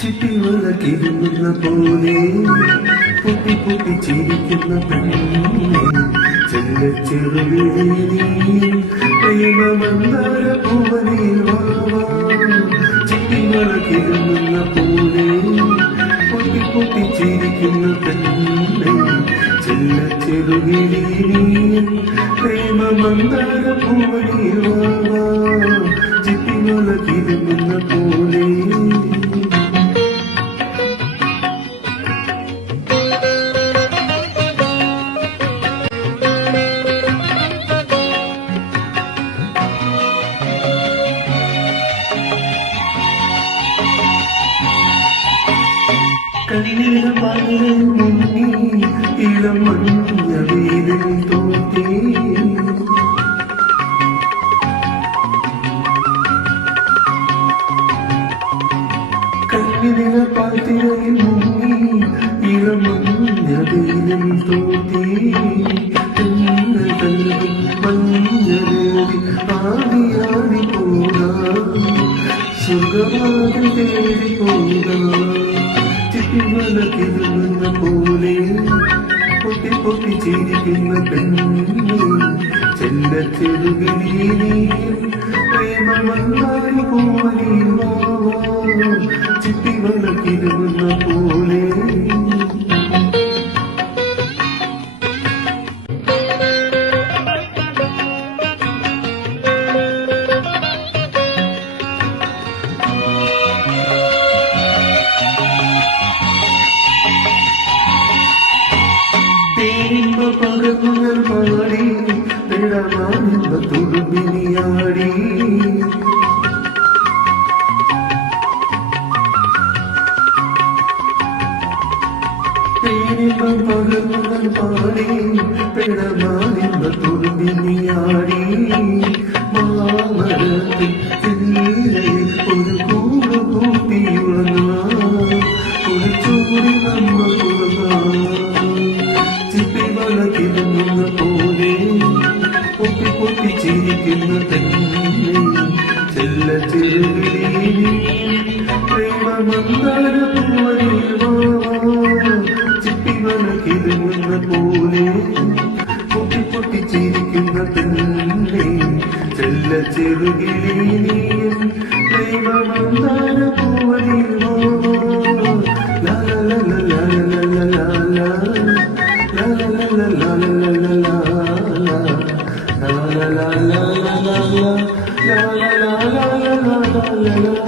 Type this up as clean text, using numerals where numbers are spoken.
ചിട്ടിവളക്കിരുന്ന പോലെ പൊട്ടി പൊട്ടി ചിരിക്കുന്ന പെണ്ണെ ചെല്ലച്ചെറുവിളി പ്രേമമന്ദാര പൂവനിൽ വാവാ. ചിട്ടിവളക്കിരുന്ന പോലെ പൊട്ടി പൊട്ടി ചിരിക്കുന്ന പെണ്ണെ ചെല്ലച്ചെറുവിളി പ്രേമമന്ദാര പൂവനിൽ വാവാ. ചിട്ടിവളക്കിരുന്ന പോലെ കണ്ണില പകരം മുങ്ങി ഇളം മഞ്ഞ വീരൻ തോന്നി. കണ്ണില പകരം മുങ്ങി ഇളം മഞ്ഞ വീരൻ തോന്നി. മഞ്ഞളേറി ആടിയാടി പോകാ സ്വർഗമാകെ തേടി പോകാ. ചിട്ടിവളക്കിരുന്ന പോലെ പൊട്ടി പൊട്ടി ചിരിക്കുന്ന പെണ്ണെ ചെല്ലച്ചെറുകിലീ പ്രേമമന്ദാരി പൂവനിൽ വാവാ. ചിട്ടിവളക്കിരുന്ന പോലെ പകർന്നുകൾ പാടി പെടമാനിമ്പ തുടുമ്പിനിയാടി. പകർന്നുകൾ പാടി പെടമാനിമ്പ തുടുമ്പിനിയാടി. മാമരത്തിൽ ചില്ലയിൽ ഒരു കൂട് കൂട്ടിയുറങ്ങാ ഒരു ചൂടി നമ്മൾ ചിട്ടിവളക്കിരുന്ന പോലെ പൊട്ടി പൊട്ടി ചിരിക്കുന്ന തന്നെ ചെല്ലച്ചെറുകിലീ പ്രേമമന്ദാര പൂവനിൽ വാവാ. ചിട്ടിവളക്കിരുന്ന പോലെ പൊട്ടി പൊട്ടി ചിരിക്കുന്ന തന്നെ ചെല്ലച്ചെറുകിലീ പ്രേമമന്ദാര പൂവനിൽ വാവാ. ലാ ലാ ലാ ലാ ലാ ലാ ലാ ലാ. La la la la la la la la la la la la la la la.